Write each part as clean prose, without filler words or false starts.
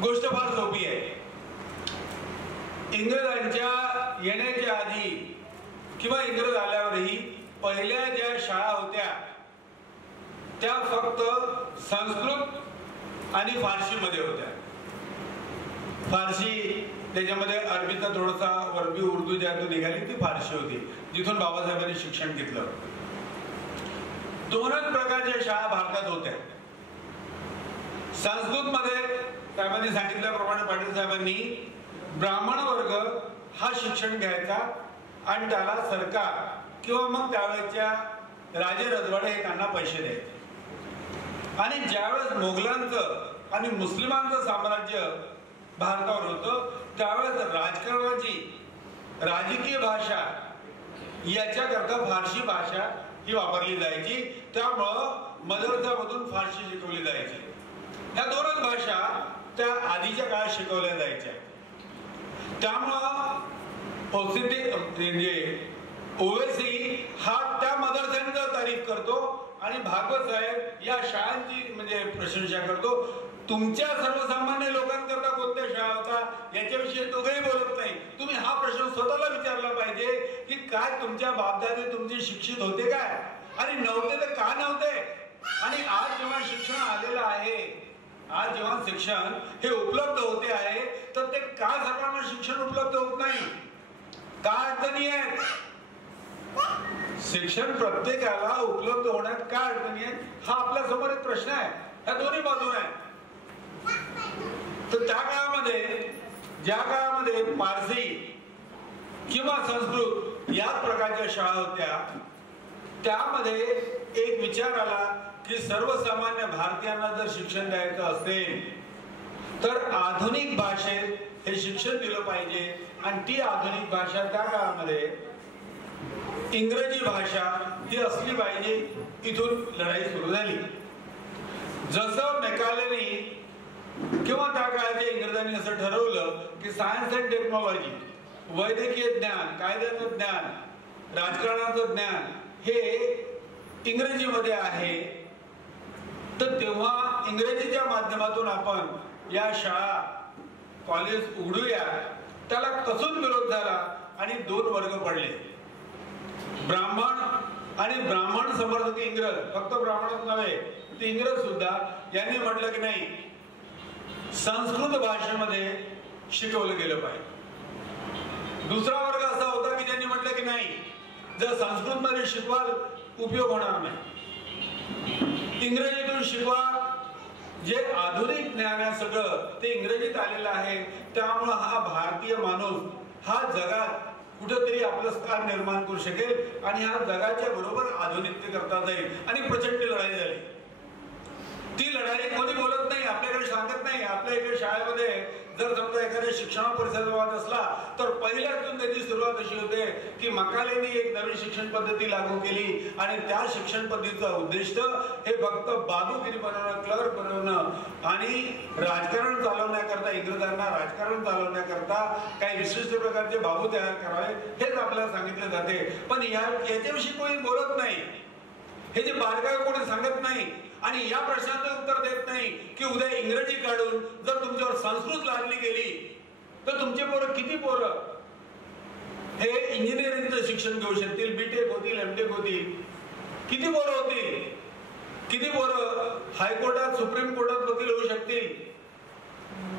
गोष्ट फार सोपी आहे. इंग्रजांच्या येण्याच्या आधी किंवा इंग्रज आल्यावरही पहिल्या ज्या शाळा होत्या त्या फक्त संस्कृत आणि फारसी मध्ये होत्या. फारसी त्याच्यामध्ये अरबीचा थोडासा अरबी उर्दू ज्यातून निघाली ती फारसी होती, जिथून बाबासाहेबांनी शिक्षण घेतलं. दोनच प्रकारच्या शाळा भारतात होत्या. संस्कृत मध्ये साहेबांनी सांगितल्याप्रमाणे पाटील साहेबांनी ब्राह्मण वर्ग हा शिक्षण घ्यायचा आणि त्याला सरकार किंवा मग त्यावेळेच्या राजे रजवाडे हे त्यांना पैसे द्यायचे. आणि ज्यावेळेस मोगलांचं आणि मुस्लिमांचं साम्राज्य भारतावर होतं त्यावेळेस राजकारणाची राजकीय भाषा याच्याकरता फारसी भाषा ही वापरली जायची. त्यामुळं मदरसामधून फारसी शिकवली जायची. ह्या दोनच भाषा त्या आधीच्या काळात शिकवल्या जायच्या. त्यामुळं ओवेसी हा त्या मदरस्यांचं तारीफ करतो आणि भागवत साहेब या शाळांची म्हणजे प्रशंसा करतो. तुमच्या सर्वसामान्य लोकांकरता कोणत्या शाळा होता याच्याविषयी दोघेही बोलत नाही. तुम्ही हा प्रश्न स्वतःला विचारला पाहिजे की काय तुमच्या बापदादे तुमचे शिक्षित होते काय आणि नव्हते तर का नव्हते. आणि आज जेव्हा शिक्षण आलेलं आहे, आज जेव्हा शिक्षण हे उपलब्ध होते आहे तर ते का सर्वांना शिक्षण उपलब्ध होत नाही, का अडचणी आहेत. शिक्षण प्रत्येकाला उपलब्ध होण्यात का अडचणी आहेत हा आपल्या समोर एक प्रश्न आहे. ह्या दोन्ही बाजून आहे. तर त्या काळामध्ये ज्या काळामध्ये पारसी किंवा संस्कृत याच प्रकारच्या शाळा होत्या त्यामध्ये एक विचार आला की सर्वसामान्य भारतीयांना जर शिक्षण द्यायचं असेल तर आधुनिक भाषेत हे शिक्षण दिलं पाहिजे. आणि ती आधुनिक भाषा त्या काळामध्ये इंग्रजी भाषा ही असली पाहिजे. इथून लढाई सुरू झाली. जसं मेकालेनी किंवा त्या काळाच्या इंग्रजांनी असं ठरवलं की सायन्स अँड टेक्नॉलॉजी, वैद्यकीय ज्ञान, कायद्याचं ज्ञान, राजकारणाचं ज्ञान हे इंग्रजीमध्ये आहे, तर तेव्हा इंग्रजीच्या माध्यमातून आपण या शाळा कॉलेज उघडूया. त्याला कसून विरोध झाला आणि दोन वर्ग पडले, ब्राह्मण आणि ब्राह्मण समर्थक इंग्रज. फक्त ब्राह्मणच नव्हे ते इंग्रज सुद्धा यांनी म्हटलं की नाही संस्कृत भाषेमध्ये शिकवलं गेलं पाहिजे. दुसरा वर्ग असा होता की ज्यांनी म्हटलं की नाही जर संस्कृत मध्ये शिकवाल उपयोग होणार नाही, इंग्रजीतून शिकवा. जे आधुनिक ज्ञान आहे सगळं ते इंग्रजीत आलेलं आहे. त्यामुळं हा भारतीय माणूस हा जगात कुठेतरी आपलं स्थान निर्माण करू शकेल आणि हा जगाच्या बरोबर आधुनिकते करता जाईल. आणि प्रचंड लढाई झाली. ती लढाई कोणी बोलत नाही, आपल्याकडे सांगत नाही. आपल्या इकडे शाळेमध्ये जर समजा एखाद्या शिक्षण परिसंवाद असला तर पहिल्यातून त्याची सुरुवात अशी होते की मकालेनी एक नवीन शिक्षण पद्धती लागू केली आणि त्या शिक्षण पद्धतीचा उद्दिष्ट हे फक्त बाबूगिरी बनवणं, क्लर्क बनवणं आणि राजकारण चालवण्याकरता, इंग्रजांना राजकारण चालवण्याकरता काही विशिष्ट प्रकारचे बाबू तयार करावे हेच आपल्याला सांगितले जाते. पण याच्याविषयी कोणी बोलत नाही. हे जे बारकावे कोणी सांगत नाही आणि या प्रश्नाचं उत्तर देत नाही की उद्या इंग्रजी काढून जर तुमच्यावर संस्कृत लादली गेली तर तुमचे पोरं किती पोरं हे इंजिनिअरिंगचं शिक्षण घेऊ शकतील, बीटेक होतील, एमटेक होतील, किती पोरं होतील, किती पोरं हायकोर्टात सुप्रीम कोर्टात वकील होऊ शकतील.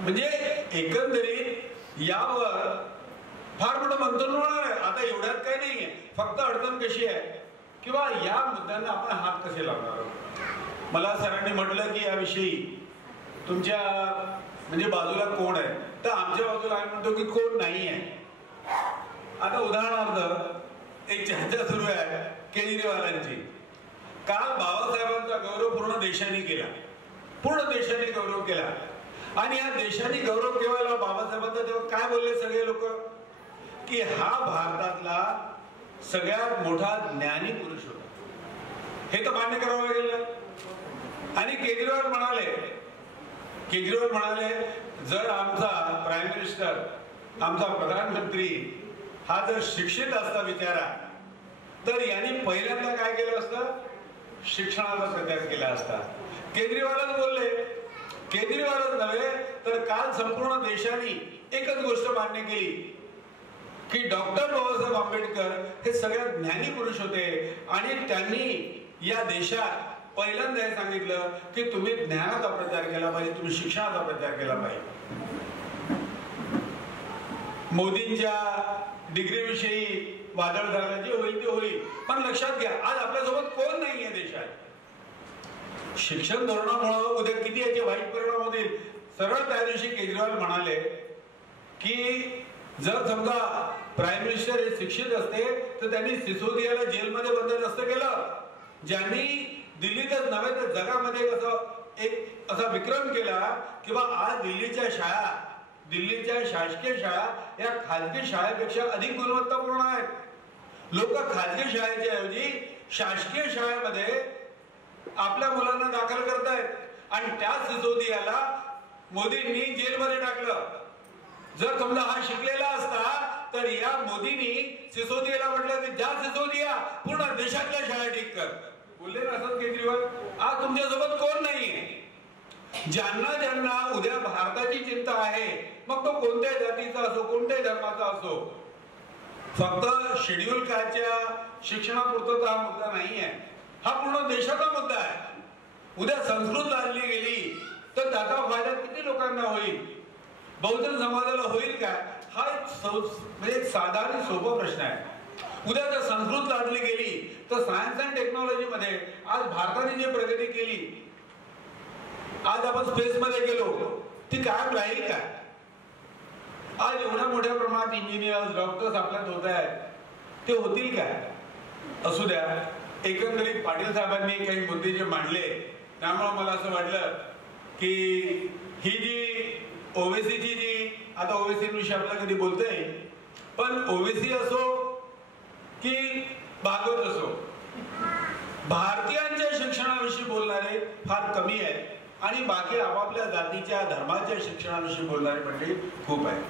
म्हणजे एकंदरीत यावर फार मोठं मंथन होणार आहे. आता एवढ्यात काही नाहीये, फक्त अडचण कशी आहे किंवा या मुद्द्यांना आपण हात कसे लावणार. मला सरांनी म्हटलं की याविषयी तुमच्या म्हणजे बाजूला कोण आहे, तर आमच्या बाजूला आम्ही म्हणतो की कोण नाही आहे. आता उदाहरणार्थ एक चर्चा सुरू आहे केजरीवालांची. काल बाबासाहेबांचा गौरव पूर्ण देशाने केला, पूर्ण देशाने गौरव केला. आणि या देशाने गौरव केला बाबासाहेबांचा तेव्हा काय बोलले सगळे लोक की हा भारतातला सगळ्यात मोठा ज्ञानी पुरुष होता. हे तर मान्य करावं लागेल. आणि केजरीवाल म्हणाले जर आमचा प्राईम मिनिस्टर, आमचा प्रधानमंत्री हा जर शिक्षित असता विचारा तर यांनी पहिल्यांदा काय केलं असतं, शिक्षणाचा प्रचार केला असता. केजरीवालच बोलले केजरीवालच नव्हे तर काल संपूर्ण देशाने एकच गोष्ट मान्य केली की डॉक्टर बाबासाहेब आंबेडकर हे सगळ्यात ज्ञानी पुरुष होते आणि त्यांनी या देशात पहिल्यांदा हे सांगितलं की तुम्ही ज्ञानाचा प्रचार केला पाहिजे, तुम्ही शिक्षणाचा प्रचार केला पाहिजे. मोदींच्या डिग्रीविषयी वादळ झालं, जे होईल ते होईल, पण लक्षात घ्या आज आपल्यासोबत कोण नाहीये देशात. शिक्षण धोरणामुळे उद्या किती याचे वाईट परिणाम होतील. सरळ त्या दिवशी केजरीवाल म्हणाले की जर समजा प्राईम मिनिस्टर हे शिक्षित असते तर त्यांनी सिसोदियाला जेलमध्ये बंद नसतं केलं. ज्यांनी दिल्लीतच नव्हे तर जगामध्ये कसं एक असा विक्रम केला की बा आज दिल्लीच्या शाळा, दिल्लीच्या शासकीय शाळा या खाजगी शाळेपेक्षा अधिक गुणवत्तापूर्ण आहेत. लोक खाजगी शाळेच्या ऐवजी शासकीय शाळेमध्ये आपल्या मुलांना दाखल करतायत आणि त्या सिसोदियाला मोदींनी जेलमध्ये टाकलं. जर समजा हा शिकलेला असता तर या मोदींनी सिसोदियाला म्हटलं की ज्या सिसोदिया पूर्ण देशातल्या शाळा ठीक कर. बोलले ना असं केजरीवाल. आज तुमच्यासोबत कोण नाहीये. ज्यांना ज्यांना उद्या भारताची चिंता आहे, मग तो कोणत्या जातीचा असो, कोणत्याही धर्माचा असो, फक्त शेड्यूल कास्टच्या शिक्षणापुरता हा मुद्दा नाही आहे, हा पूर्ण देशाचा मुद्दा आहे. उद्या संस्कृत लादली गेली तर त्याचा फायदा किती लोकांना होईल, बहुजन समाजाला होईल का, हा एक साधा आणि सोपा प्रश्न आहे. उद्या जर संस्कृत लादली गेली तर सायन्स अँड टेक्नॉलॉजी मध्ये आज भारताने जी प्रगती केली, आज आपण स्पेस मध्ये गेलो, ती कायम राहील का. आज एवढ्या मोठ्या प्रमाणात इंजिनियर्स डॉक्टर्स आपल्यात होत आहेत, ते होतील का. असू द्या. एकंदरीत पाटील साहेबांनी काही मुद्दे जे मांडले त्यामुळे मला असं वाटलं की ही जी ओबीसीची जी आता ओबीसी विषयी आपल्याला कधी बोलता येईल, पण ओबीसी असो की भागवत असो, भारतीयांच्या शिक्षणाविषयी बोलणारे फार कमी आहेत आणि बाकी आपापल्या जातीच्या धर्माच्या शिक्षणाविषयी बोलणारे मंडळी खूप आहेत.